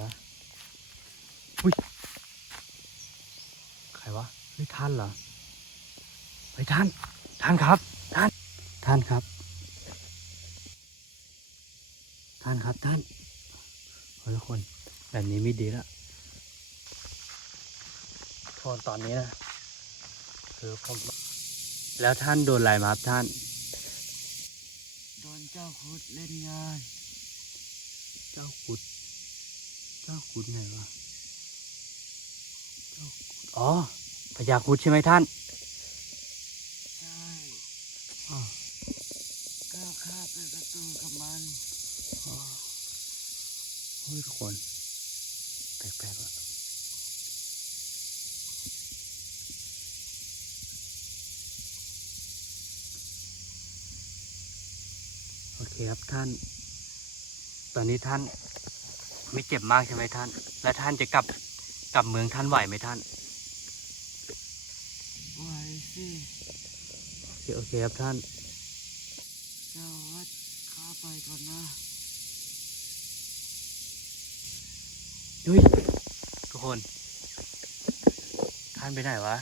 วะ อุ้ย ใครวะเฮ้ยท่านเหรอเฮ้ยท่าน ท่านครับ ท่าน ท่านครับ ท่านครับท่านเฮ้ยทุกคน แบบนี้ไม่ดีละทนตอนนี้นะคือผม แล้วท่านโดนอะไรมาครับท่าน โดนเจ้าคุดเล่นงาน เจ้ากุดเจ้ากุดไหนวะเจ้ากุดอ๋อพญาคุดใช่ไหมท่านใช่อ๋อก้าวข้าเป็นศัตรูกับมันอ๋อเฮ้ยทุกคนแปลกๆว่ะโอเคครับท่าน ตอนนี้ท่าน ไม่เจ็บมากใช่ไหมท่าน แล้วท่านจะกลับกลับเมืองท่านไหวไหมท่านไหวสิโอเคโอเคครับท่านเจ้าวัดข้าไปก่อนนะเฮ้ยทุกคน ท่านไปไหนวะ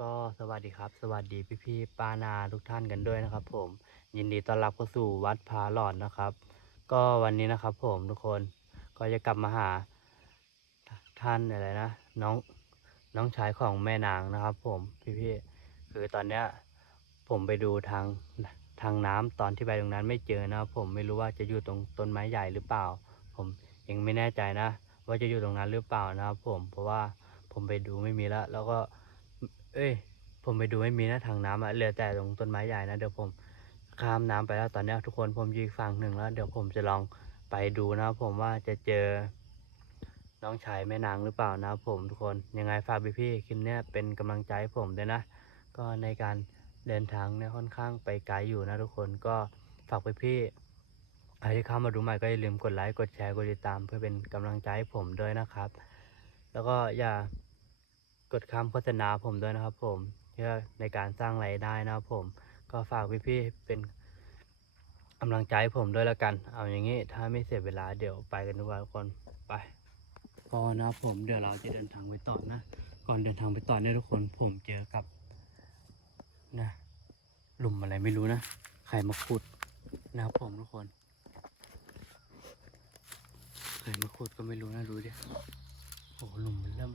ก็สวัสดีครับ สวัสดีพี่ๆป้านาทุกท่านกันด้วยนะครับ ผม ยินดีต้อนรับเข้าสู่วัดพาหลอดนะครับ ก็วันนี้นะครับผมทุกคนก็จะกลับมาหาท่านอะไรนะน้องน้องชายของแม่นางนะครับ ผมพี่ๆคือตอนเนี้ยผมไปดูทางทางน้ำตอนที่ไปตรงนั้นไม่เจอนะครับผมไม่รู้ว่าจะอยู่ตรงต้นไม้ใหญ่หรือเปล่า ผมยังไม่แน่ใจนะ ว่าจะอยู่ตรงนั้นหรือเปล่านะครับผมเพราะว่าผมไปดูไม่มีแล้ว แล้วก็ เอ้ย ผมไปดูไม่มีนะทางน้ำอะเหลือแต่ตรงต้นไม้ใหญ่นะเดี๋ยวผม ข้ามน้ำไปแล้วตอนนี้ทุกคนผมยู่อีกฝั่งหนึ่งแล้ว เดี๋ยวผมจะลองไปดูนะครับผมว่าจะเจอ น้องชายแม่นางหรือเปล่านะครับผมทุกคนยังไงฝากพี่ๆคลิปนี้เป็นกำลังใจให้ผมด้วยนะ ก็ในการเดินทางเนี่ยค่อนข้างไปไกลอยู่นะ ทุกคนก็ฝากพี่ใครที่เข้ามาดูใหม่ก็อย่าลืมกดไลค์กดแชร์กดติดตาม เพื่อเป็นกำลังใจให้ผมด้วยนะครับ แล้วก็อย่ากดคำโฆษณาผมด้วยนะครับ ผมเพื่อในการสร้างรายได้นะครับผม ก็ฝากพี่ๆเป็นกำลังใจผมด้วยแล้วกัน เอาอย่างนี้ถ้าไม่เสียเวลาเดี๋ยวไปกันดีกว่าทุกคนไปก็นะผมเดี๋ยวเราจะเดินทางไปต่อนะ ก่อนเดินทางไปต่อเนี่ยทุกคนผมเจอกับนะหลุมอะไรไม่รู้นะใครมาขุดนะครับผมทุกคนใครมาขุดก็ไม่รู้นะดูดิโอ้หลุมมันเริ่ม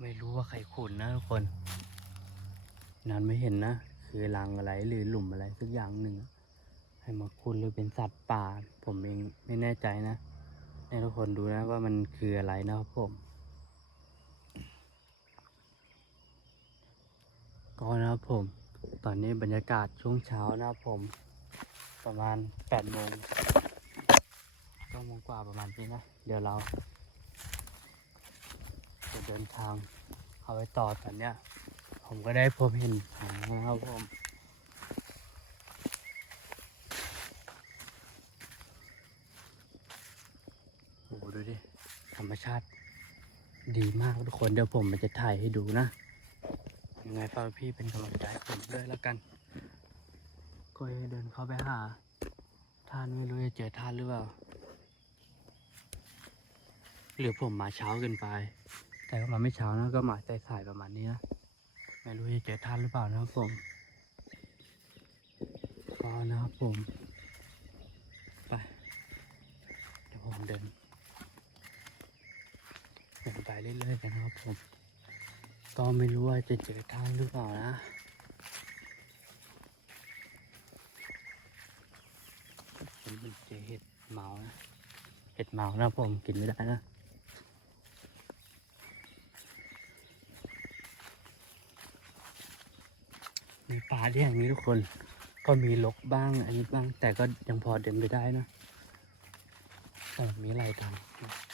ไม่รู้ว่าใครขุดนะทุกคนนานไม่เห็นนะ คือรังอะไรหรือหลุมอะไรสักอย่างหนึ่งให้มาขุดหรือเป็นสัตว์ป่า ผมเองไม่แน่ใจนะให้ทุกคนดูนะว่ามันคืออะไรนะครับผมก็นะครับผม ตอนนี้บรรยากาศช่วงเช้านะครับผม ประมาณแปดโมงก็โมงกว่าประมาณนี้นะ เดี๋ยวเราจะเดินทางเอาไปต่อตอนเนี้ย ผมก็ได้พบเห็นนะครับผมโอ้โหดูดิ ธรรมชาติ ดีมากทุกคนเดี๋ยวผมมันจะถ่ายให้ดูนะยังไงฝากพี่เป็นกำลังใจผมด้วยแล้วกันก็เดินเข้าไปหาท่านไม่รู้จะเจอท่านหรือเปล่าหรือผมมาเช้าเกินไป แต่ก็มาไม่เช้านะก็มาใจสายประมาณนี้นะ ไม่รู้จะเจอท่านหรือเปล่านะครับผมก็นะครับผม ไป เดี๋ยวผมเดินเดินไปเรื่อยๆกันนะครับผม ก็ไม่รู้ว่าจะเจอท่านหรือเปล่านะผมมันเจอเห็ดเมานะ เห็ดเมานะผมกินไม่ได้นะ ปลาที่อย่างนี้ทุกคน ก็มีลกบ้างอันนี้บ้าง แต่ก็ยังพอเดินไปได้นะแต่มีอะไรท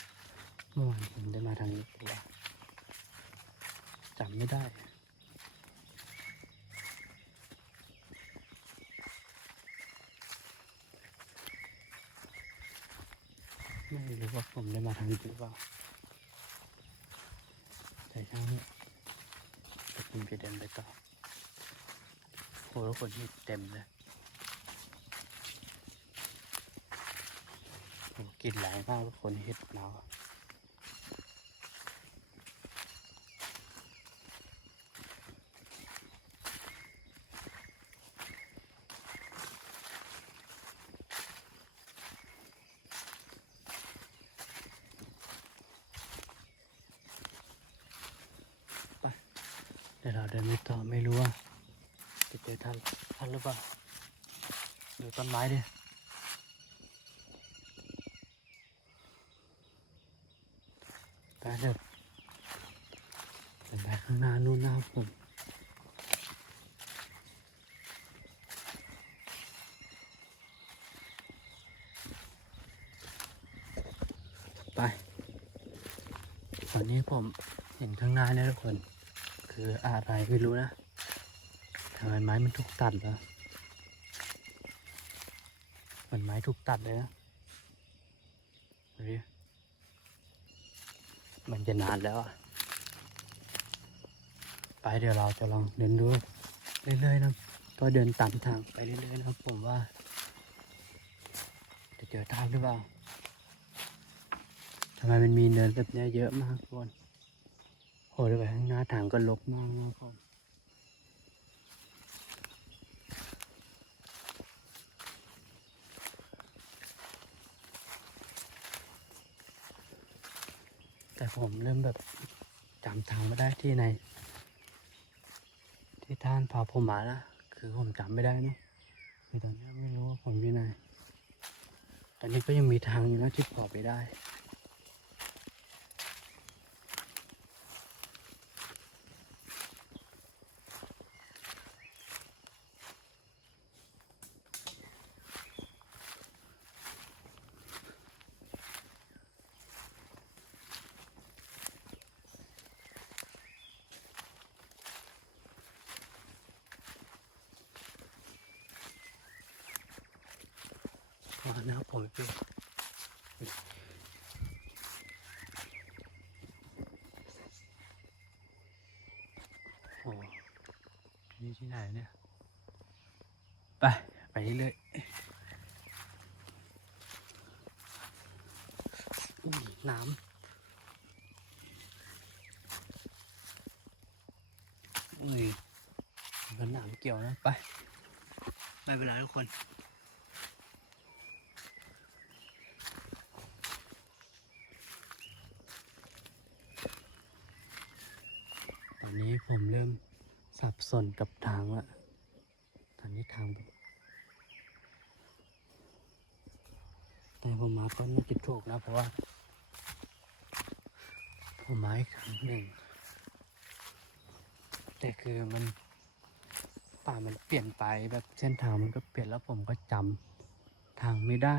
ำเมื่อวานผมได้มาทางนี้ตัวจำไม่ได้ไม่รู้ว่าผมได้มาทางนี้หรือเปล่าแต่ช่างเถอะเดี๋ยผมจะเดินไปต่อ โหแล้วคนที่เต็มเลยโอเคกลิ่นแรงมากทุกคนเห็ดเนาวไปเดี๋ยวเราเดินไปต่อไม่รู้ว่าจะเจอทันทันหรือเปล่า ดูต้นไม้ดิไปเถอะเดินไปข้างหน้านู่นนะครับผมไปตอนนี้ผมเห็นข้างหน้าเนี่ยทุกคน คืออะไรไม่รู้นะทำไมไม้มันถูกตัดเหรอเห มือนไม้ถูกตัดเลยนะดูดิมันจะนานแล้วอะไปเดี๋ยวเราจะลองเดินดูเรื่อยๆนะก็เดินตามทางไปเรื่อยๆนะครับผมว่า จะเจอทางหรือเปล่าทำไมมันมีเนินแบบนี้เยอะมากคนโหเดี๋ยวไปข้างหน้าทางก็ลกมากนะครับ ผมเริ่มแบบจำทางไม่ได้ที่ไหน ที่ท่านพาผมมานะคือผมจำไม่ได้นะคือตอนนี้ไม่รู้ว่าผมอยู่ไหน ตอนนี้ก็ยังมีทางอยู่นะที่พอไปได้ อ๋อนะครับผมพี่โอ้นี่ ที่ไหนเนี่ย ไป ไปเรื่อยอุ้ยน้ำอุ้ยมันน้ำเกี่ยวนะ ไป ไม่เป็นไรทุกคน ตอนนี้ผมเริ่ม สับสนกับทางละตอนนี้ทางแบบแต่ผมมาก็น่าจะถูกนะเพราะว่าผมมาอีกครั้งหนึ่ง แต่คือมันป่ามันเปลี่ยนไปแบบเส้นทางมันก็เปลี่ยนแล้วผมก็จำทางไม่ได้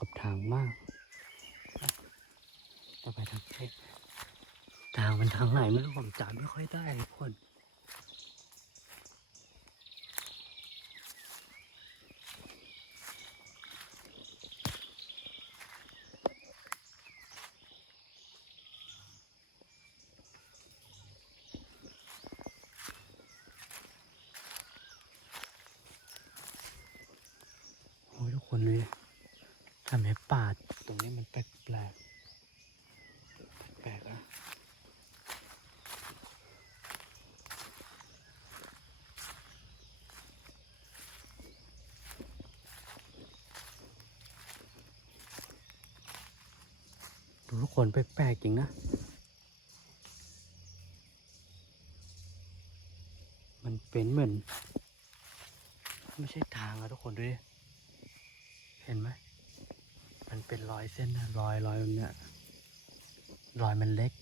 กับทางมากจะไปทางไหนทางมันทางไหนไม่รู้ผมจำไม่ค่อยได้ทุกคนโอ้ยทุกคนเลย ทำให้ป่าตรงนี้มันแปลกแปลกๆแปลกๆอะทุกคนแปลกๆจริงนะ มันเป็นเหมือน ไม่ใช่ทางอะทุกคนดูดิ เห็นไหมมัน เป็นรอยเส้นนะรอยรอยแบบเนี้ยรอยมันเล็ก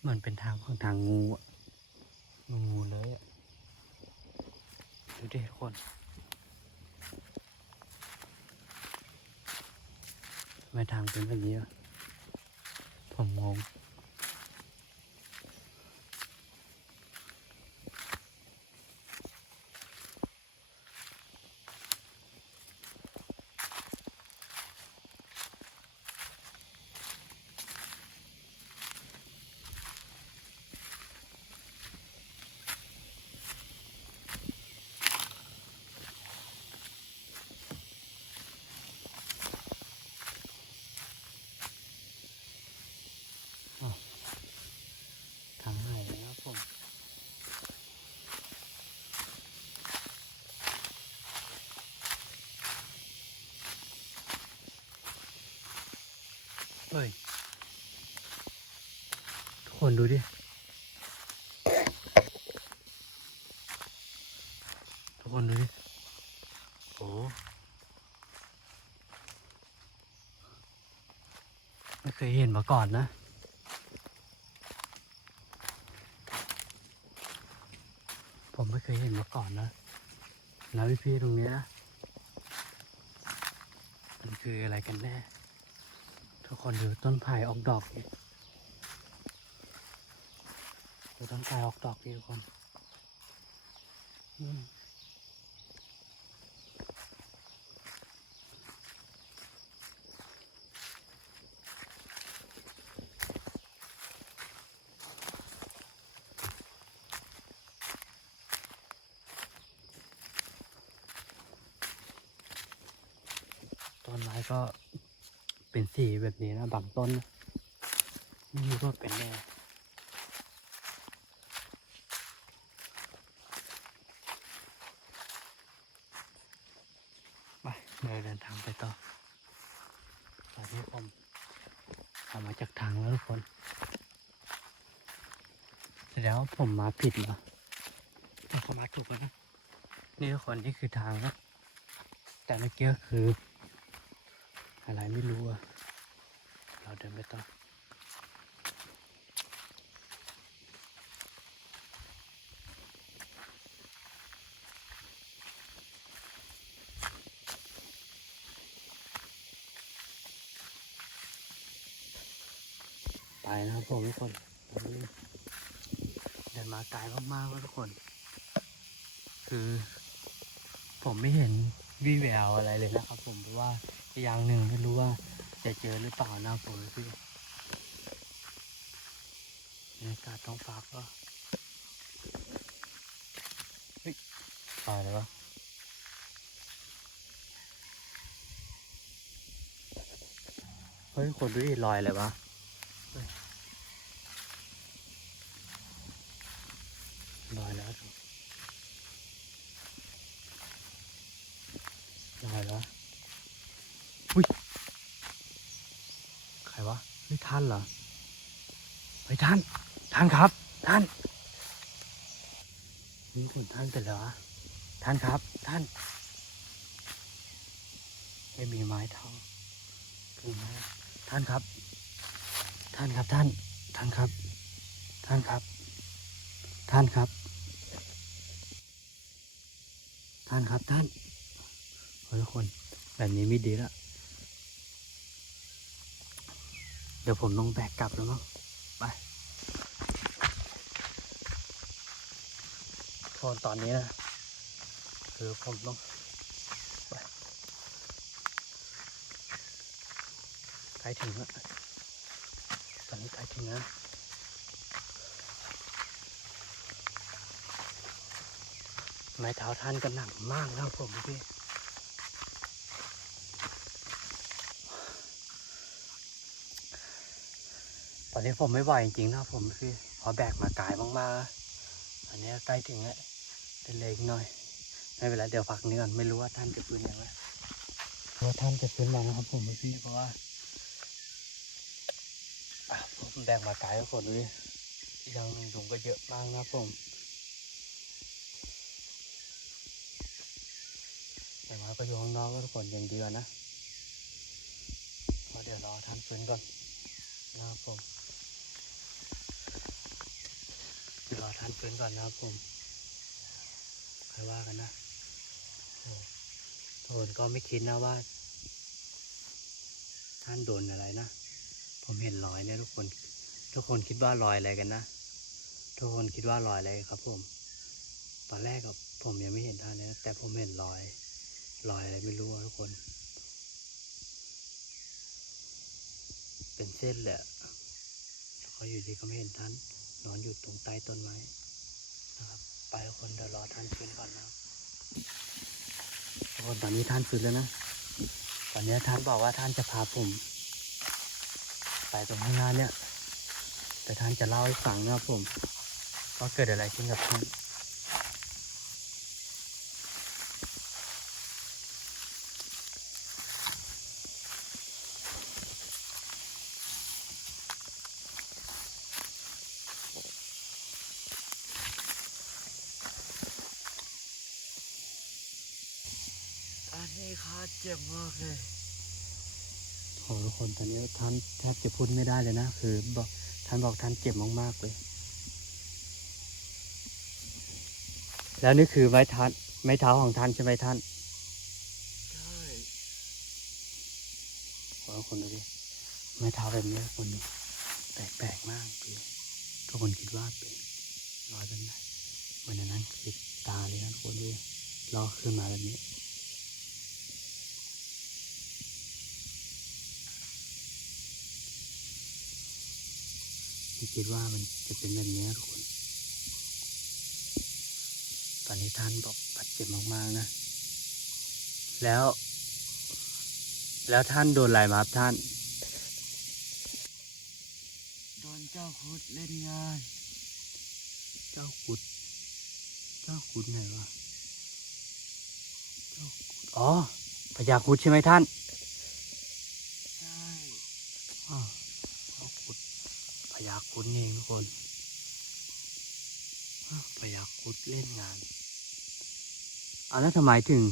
เหมือนเป็นทางของทางงูอะงูเลยอะดูดิทุกคนทำไมทางเป็นแบบนี้อะผมงง ทางไหนนะครับผม เฮ้ย ทุก คนดูดิ ทุกคนดูดิ โอ้ไม่เคยเห็นมาก่อนนะผมไม่เคยเห็นมาก่อนนะแล้วพี่พี่ๆตรงเนี้ยมันคืออะไรกันแน่ ทุกคนดูต้นไผ่ออกดอกดิ ดูต้นไผ่ออกดอกดิทุกคนต้นไม้ก็เป็นสีแบบนี้นะบางต้นนะไม่รู้ว่าเป็นแน่ไปเราเดินทางไปต่อ ตอนนี้ผมออกมาจากทางแล้วทุกคนแล้ว ผมมาผิดเหรอเอาเขามาถูกแล้วนะ นี่ทุกคนนี่คือทางนะ แต่เมื่อกี้คือ อะไรไม่รู้อะเราเดินไปต่อไปนะครับผมทุกคน นนี้เดินมาไกลมากๆแล้วทุกคน คือ ผมไม่เห็นวี่แววอะไรเลยนะครับ ผมเพราะว่าอย่างหนึ่งไม่รู้ว่าจะเจอหรือเปล่านะผมพี่บรรยากาศท้องฟ้าก็เฮ้ยตายเลยวะเฮ้ย คนดูดิลอยอะไรวะเฮ้ยลอยแล้วดูลอยแล้วอุ้ย ใครวะเฮ้ยท่านเหรอเฮ้ยท่าน ท่านครับ ท่านนี่คุณท่านเป็นเหรอท่านครับ ท่าน ไม่มีไม้เท้าคือไม้ท่านครับ ท่านครับท่าน ท่านครับ ท่านครับ ท่านครับ ท่านครับท่านเฮ้ยทุกคน แบบนี้ไม่ดีละเดี๋ยวผมต้องแบกกลับแล้วมั้ง ไปโทนตอนนี้นะคือผมต้องไปใกล้ถึงแล้วตอนนี้ใกล้ถึงแล้วไม้เท้าท่านก็หนักมากนะครับผมพี่ อนนี้ผมไม่ไหวจริงๆนะผมพี่เพอแบกมาไกลมากๆอันนี้ใกล้ถึงแล้วเป็นเล็กหน่อยไม่เป็นไรเดี๋ยวพักนี้ก่อนไม่รู้ว่าท่านจะฟื้นยังไงว่าท่านจะฟื้นมานะครับผมพี่เพราะว่าผมแบกมาไกลทุกคนดูดิอีกอย่างหนึ่งยุงก็เยอะมากนะครับผมแต่ว่าก็อยู่ข้างนอกก็ทุกคนยังเดีกว่านะเพราะเดี๋ยวรอท่านฟื้นก่อนนะครับผม รอท่านฟื้นก่อนนะครับผมค่อยว่ากันนะโอ้ทุกคนก็ไม่คิดนะว่า ท่านโดนอะไรนะ ผมเห็นรอยเนี่ยทุกคน ทุกคนคิดว่ารอยอะไรกันนะ ทุกคนคิดว่ารอยอะไรครับ ผม ตอนแรกกับผมยังไม่เห็นท่านเลยนะแต่ผมเห็นรอย รอยอะไรไม่รู้ทุกคน เป็นเส้นเละแล้วก็อยู่ดีก็ไม่เห็นท่าน นอนอยู่ตรงใต้ต้นไม้นะครับ ไปคนเดี๋ยวรอท่านฟื้นก่อนนะครับทุกคนตอนนี้ท่านฟื้นแล้วนะตอนนี้ท่านบอกว่าท่านจะพาผม ไปตรงข้างหน้าเนี่ย แต่ท่านจะเล่าให้ฟังนะครับผมว่าเกิดอะไรขึ้นกับท่าน อันนี้ขาเจ็บมากเลยโอ้ทุกคนตอนนี้ท่านแทบจะพูดไม่ได้เลยนะ คือบอกท่านบอกท่านเจ็บมากๆเลย แล้วนี่คือไม้ทันไม้เท้าของท่านใช่ไหมท่านใช่โอ้ทุกคนดูดิไม้เท้าแบบนี้ทุกคนแปลกๆมากเลยทุกคนคิดว่าเป็นรอยแบบไหนเหมือนอันนั้นคือตาเลยนะทุกคนดูดิลอกขึ้นมาแบบนี้ ไม่คิดว่ามันจะเป็นแบบนี้นะทุกคน ตอนนี้ท่านบอกบาดเจ็บมากๆนะ แล้ว แล้วท่านโดนอะไรมาครับท่าน โดนเจ้าคุดเล่นงาน เจ้ากุด เจ้ากุดไหนวะ เจ้ากุด อ๋อพญากุดใช่ไหมท่าน ใช่ อ๋อเจ้ากุดพญากุดเองทุกคนพญากุดเล่นงานอ่าแล้วทำไมถึง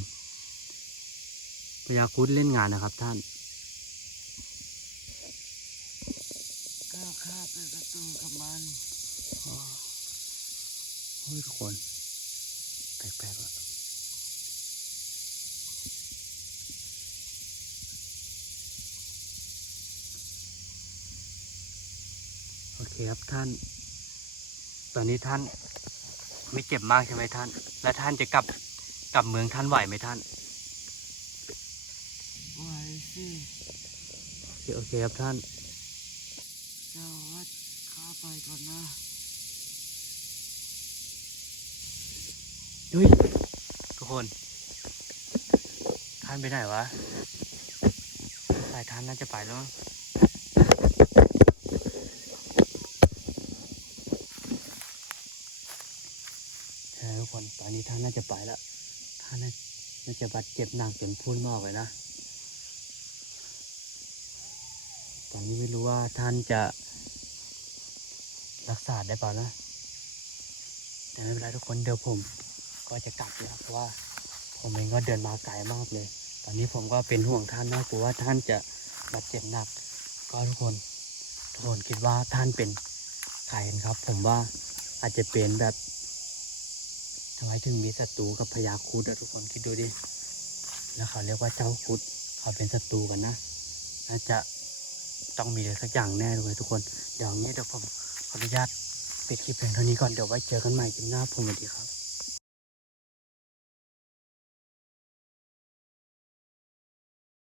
พญากุดเล่นงานนะครับท่านก็ข้าเป็นศัตรูกับมันอ๋อเฮ้ยทุกคนแปลกๆว่ะโเคครับท่าน ตอนนี้ท่านไม่เจ็บมากใช่ไหมท่าน และท่านจะกลับกลับเมืองท่านไหวไหมท่าน ไหวสิโอเคโอเคครับท่าน เจ้าวัดข้าไปก่อนนะ เฮ้ย ทุกคน ท่านไปไหนวะสายท่านน่าจะไปแล้วมั้งใช่ทุก คนตอนนี้ท่านน่าจะไปแล้วท่านน่าจะบาดเจ็บหนักจนพูดไม่ออกเลยนะ ตอนนี้ไม่รู้ว่าท่านจะรักษาได้เปล่านะ แต่ไม่เป็นไรทุกคนเดี๋ยวผม ก็จะกลับแล้วเพราะว่าผมเองก็เดินมาไกลมากเลย ตอนนี้ผมก็เป็นห่วงท่านนะกลัวว่าท่านจะบาดเจ็บหนัก ก็ทุกคนทุกคนคิดว่าท่านเป็นใครกันครับ ผมว่าอาจจะเป็นแบบ ทำไมถึงมีศัตรูกับพญาครุดอะทุกคนคิดดูดิ แล้วเขาเรียกว่าเจ้าครุด เขาเป็นศัตรูกันนะน่าจะต้องมีอะไรสักอย่างแน่เลยทุกคน เดี๋ยวงี้เดี๋ยวผมขออนุญาตปิดคลิปเพียงเท่านี้ก่อน เดี๋ยวไว้เจอกันใหม่คลิปหน้าผมสวัสดีครับ